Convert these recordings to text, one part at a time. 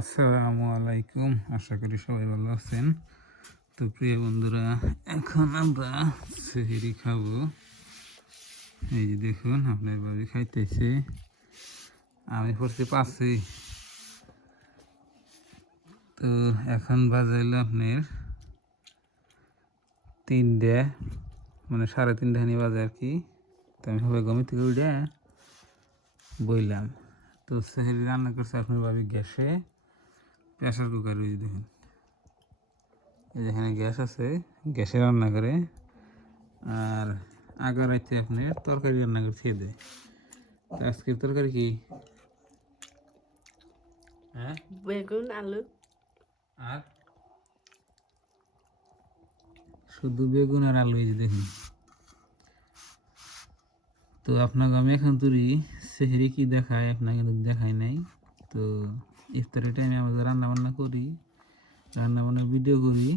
আসসালামু আলাইকুম, আশা করি সবাই ভালো আছেন। তো প্রিয় বন্ধুরা, এখন আমরা সেহরি খাবো। এই যে দেখুন, আপনার বাড়ি খাইতেছে, আমি পড়ছি পাশে। তো এখন বাজাইলো আপনার 3টে, মানে 3:30 হানি বাজে আর কি। তো আমি সবাই গমি থেকে উঠে বইলাম। তো সেহরি রান্না করছে আপনার বাড়ি গ্যাসে, প্রেশার কুকার। ওই যে দেখুন, এই যেখানে গ্যাস আছে, গ্যাসে রান্না করে। আর আগের রাইতে আপনার তরকারি রান্না করে খেয়ে দেয়। তো আজকের তরকারি কি? হ্যাঁ, বেগুন আলু আর শুধু বেগুন আর আলু। এই যে দেখুন। তো আপনাকে আমি এখন তুরি সেহরি কি দেখায়, আপনাকে কিন্তু দেখাই নাই। তো ইফতারের টাইমে আমরা রান্না বান্না করি, রান্না বান্নার ভিডিও করি।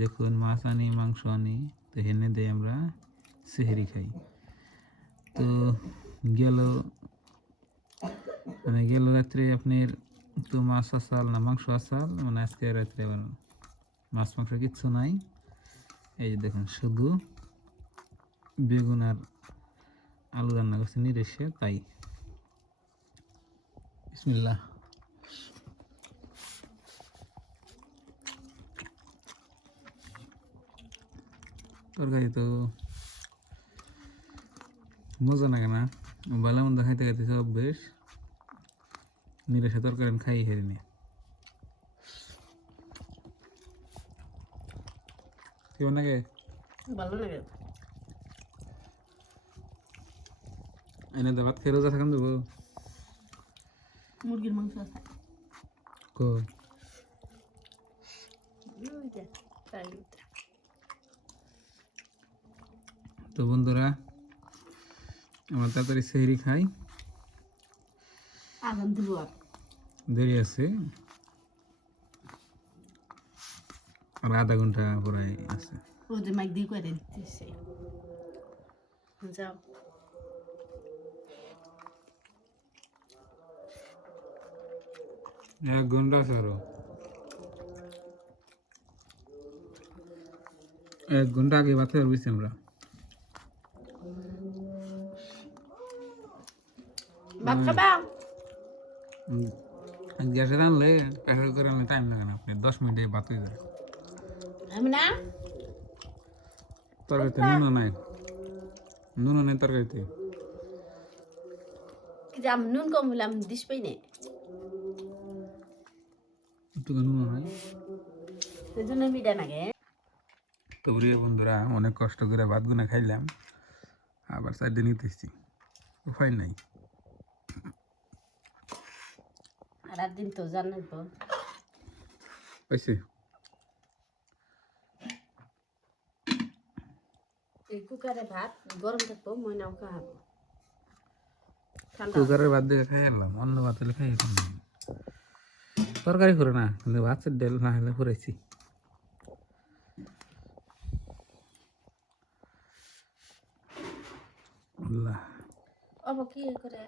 দেখুন, মাছ আনি, মাংস আনি, তো হেনে দেয় আমরা সেহরি খাই। তো গেল গেল রাত্রে আপনার তো মাছ আসাল না মাংস আসাল, মানে আজকে রাত্রে আবার মাছ মাংস কিচ্ছু নাই। এই যে দেখুন, শুধু বেগুন আর আলু রান্না করছে নিরেসে, তাই। বিসমিল্লাহ। তরকারি তো মজা লাগে না, ভালো মন্দ খাইতে খাইতে সব বেশ। নিরেসে তরকারি খাই হেরিনি। কেমন লাগে? ভালো লাগে। এনে তো ভাত খেয়ে রোজা থাকেন দেবো। মুরগির মাংস আছে। কো তো বন্ধুরা, আমার তাড়াতাড়ি সেহরি খাই, আগাম দিব আর দেরি আছে, আর আধা ঘন্টা পরে আছে। ওদের মাইক দিয়ে করে দিতেছে। যাও। 1 ঘন্টা আছে আরো, 1 ঘন্টা আগে ভাত খাই বুঝছি আমরা। ভাত খাবা? গ্যাসে রানলে প্রেশার কুকারে রানলে টাইম লাগে না, আপনি 10 মিনিটে ভাত হয়ে যায়। আমি না তরকারিতে নুনও নাই, নুনও নেই তরকারিতে। আমি নুন কম হলে আমি দিস পাই না, একটু নুনও নাই। সেই জন্য মিডা নাগে। তো প্রিয় বন্ধুরা, অনেক কষ্ট করে ভাত গুনা খাইলাম, আবার সাইডে নিতেছি, উপায় নাই। আর দিন তো জানেন তো পাইছে এই কুকারে ভাত গরম থাকবো, ময়নাও খাওয়াবো। ঠান্ডা কুকারের ভাত দিয়ে খাই আনলাম, অন্য ভাত হলে খাই এখন তরকারি করে না, কিন্তু ভাতের ডাল না হলে করেছি। আল্লাহ অব কি করে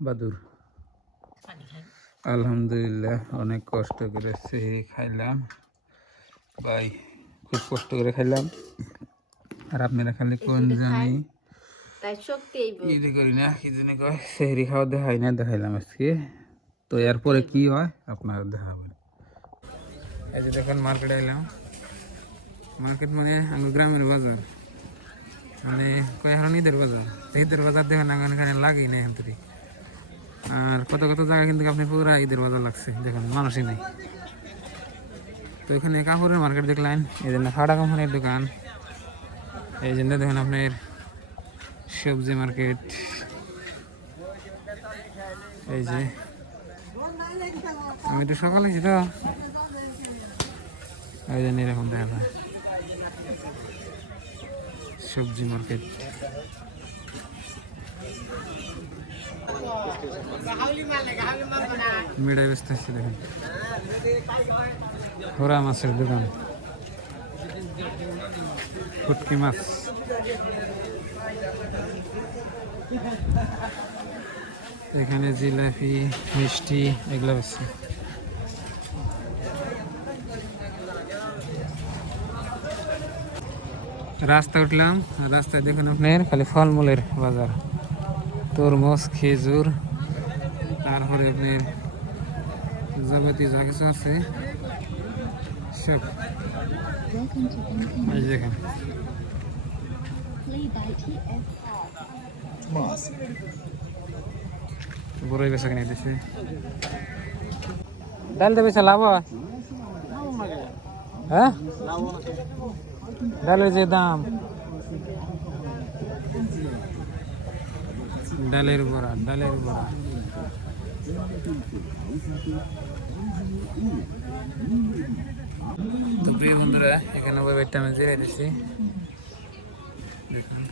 বাদুর। পানি খাই। আলহামদুলিল্লাহ, অনেক কষ্ট করে সেহরি খাইলাম ভাই, খুব কষ্ট করে খাইলাম। আর আপনারা খালি কোন জানি তাই শক্তি আইব। ইয়ে করি না, কি জানি কয়, সেহরি খাওয়া দেখাই না, দেখাইলাম আজকে। তো এরপরে কি হয় আপনারা দেখাবেন। এই যে দেখুন, মার্কেটে এলাম। মার্কেট মানে আমার গ্রামের বাজার, মানে কয় হারণ ঈদের বাজার। ঈদের বাজার দেখেন না, এখানে লাগেই না এখান থেকে। আর কত কত জায়গা কিন্তু আপনি পুরা ঈদের বাজার লাগছে, দেখুন মানুষই নেই। তো এখানে কাপড়ের মার্কেট দেখলেন, এই জন্য ফাটা কোম্পানির দোকান। এই জন্য দেখুন আপনার সবজি মার্কেট। এই যে আমি তো সকালে ছিল, এই জন্য এরকম দেখা যায় সবজি মার্কেট। মিডাই ব্যস্ত আছে দেখুন, হোরা মাছের দোকান, ফুটকি মাছ। এখানে জিলাপি, মিষ্টি এগুলো বেশি। রাস্তা উঠলাম, আর রাস্তায় দেখুন আপনার খালি ফলমূলের বাজার, তরমুজ, খেজুর, তারপরে আপনার যাবতীয় যা কিছু আছে সব। এই যে দেখেন বড়ই বেচা কিনে দিচ্ছে। ডাল দেবে লাভ হয়? হ্যাঁ, ডালের যে দাম, ডালের বড়া, ডালের বড়া। তো প্রিয় বন্ধুরা, এখানে ওয়েটটা আমি জেনে দিচ্ছি। দেখুন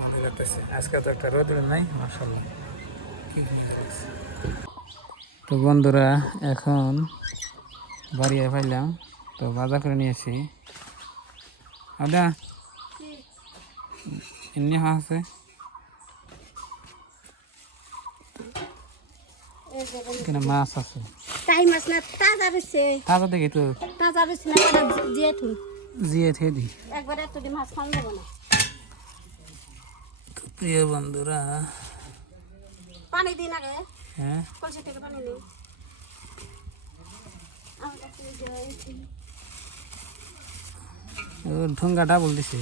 ভালো লাগতেছে, আজকে তো একটা রোদ নাই, মাশাআল্লাহ কি সুন্দর লাগছে। তো বন্ধুরা, এখন বাড়ি পাইলাম, তো বাজার করে নিয়েছি। আদা এমনি আছে, এখানে মাছ আছে। টাই মাছ না, তাজা রয়েছে। তাজা দেখি তো, তাজা রয়েছে না, এটা জিয়ে থুই। জিয়ে থে দি। একবার এত দি মাছ খাওয়া যাবে না। তো প্রিয় বন্ধুরা, পানি দিন আগে, হ্যাঁ কলসি থেকে পানি দিন। আমার কাছে ও ঢুঙ্গাটা বলতেছে।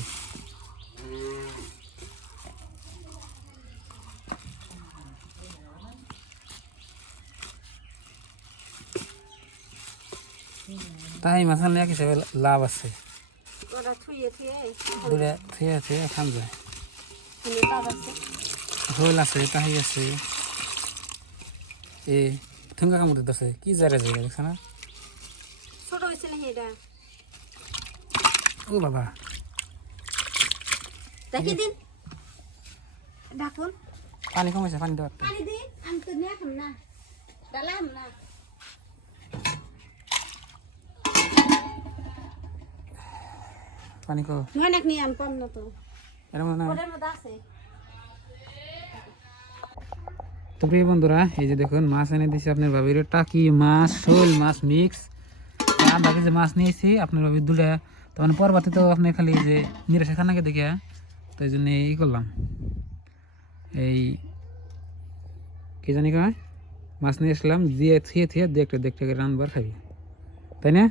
তাই মাছ নিয়ে হিসাবে লাভ আছে, ওরা থুয়ে থুয়ে দূরে থুয়ে থুয়ে খান যায়। তাজা আছে। শোল আছে, তাই আছে, এ ঠুঙ্গা কামড় দিতেছে, কি জারে যায় দেখছ না? ছোট হয়েছে না এটা, ও বাবা দেখি দিন ডাকুন। পানি কমেছে, পানি দেওয়ার পানি দিন, আমি তো নিয়ে খাম না, ডালাম না। পানি কো অনেক নিয়ে আমি পাম না তো, এরকম না। ওদের মধ্যে আছে। তো প্রিয় বন্ধুরা, এই যে দেখুন মাছ এনে দিয়েছি আপনার ভাবির, টাকি মাছ, শোল মাছ মিক্স, আধা কেজি মাছ নিয়েছি আপনার ভাবির দুটা। তো মানে পরবর্তী তো আপনি খালি এই যে নিরাশা খানাকে দেখে, তো এই জন্য এই করলাম, এই কি জানি কয় মাছ নিয়ে আসলাম, দিয়ে থিয়ে থিয়ে দেখতে দেখতে রানবার খাবি, তাই না?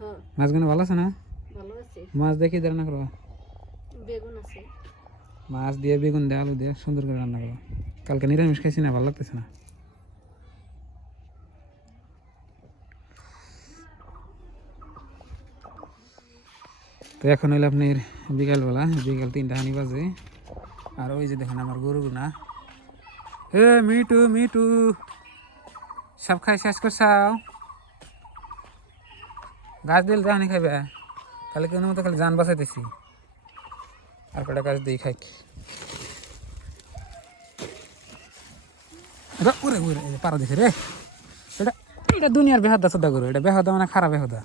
হ্যাঁ মাছগুলো ভালো আছে না? ভালো আছে। মাছ দেখি রান্না করবা, বেগুন আছে। মাছ দিয়ে বেগুন দিয়ে আলু দিয়ে সুন্দর করে রান্না করবা। কালকে নিরামিষ খাইছি না, ভালো লাগতেছে না। তো এখন হইলে আপনার বিকালবেলা, বিকাল 3টা বাজে, আর ওই যে দেখেন আমার গরুগুনা, এ মিটু মিটু সব খাই শেষ করছাও, গাছ দিল যাওনি খাইবে, তাহলে কেন মতো খালি জান বাঁচাইতেছি, আর কটা গাছ দিয়ে খাই। ওরে ওরে পারা দেখে রে, এটা এটা দুনিয়ার বেহাদা শ্রদ্ধা গরু, এটা বেহাদা মানে খারাপ বেহাদা।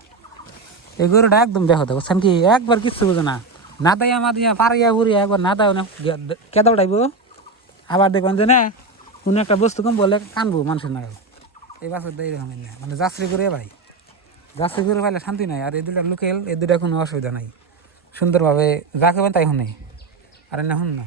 এই গরুটা একদম বেহাদা, বুঝছেন কি, একবার কিচ্ছু বুঝে না, না দাইয়া মা দিয়া পারিয়া বুড়িয়া একবার না দাও না কেদা উঠাইব, আবার দেখবেন যে না কোনো একটা বস্তু কম বলে কানবো মানুষের না। এই বাসের দায়ী রকমের না, মানে যাত্রী করে ভাই, যাত্রী করে পাইলে শান্তি নাই। আর এই দুটা লোকেল, এই দুটা কোনো অসুবিধা নাই, সুন্দরভাবে যা খাবেন তাই শুনে, আর না শুন না।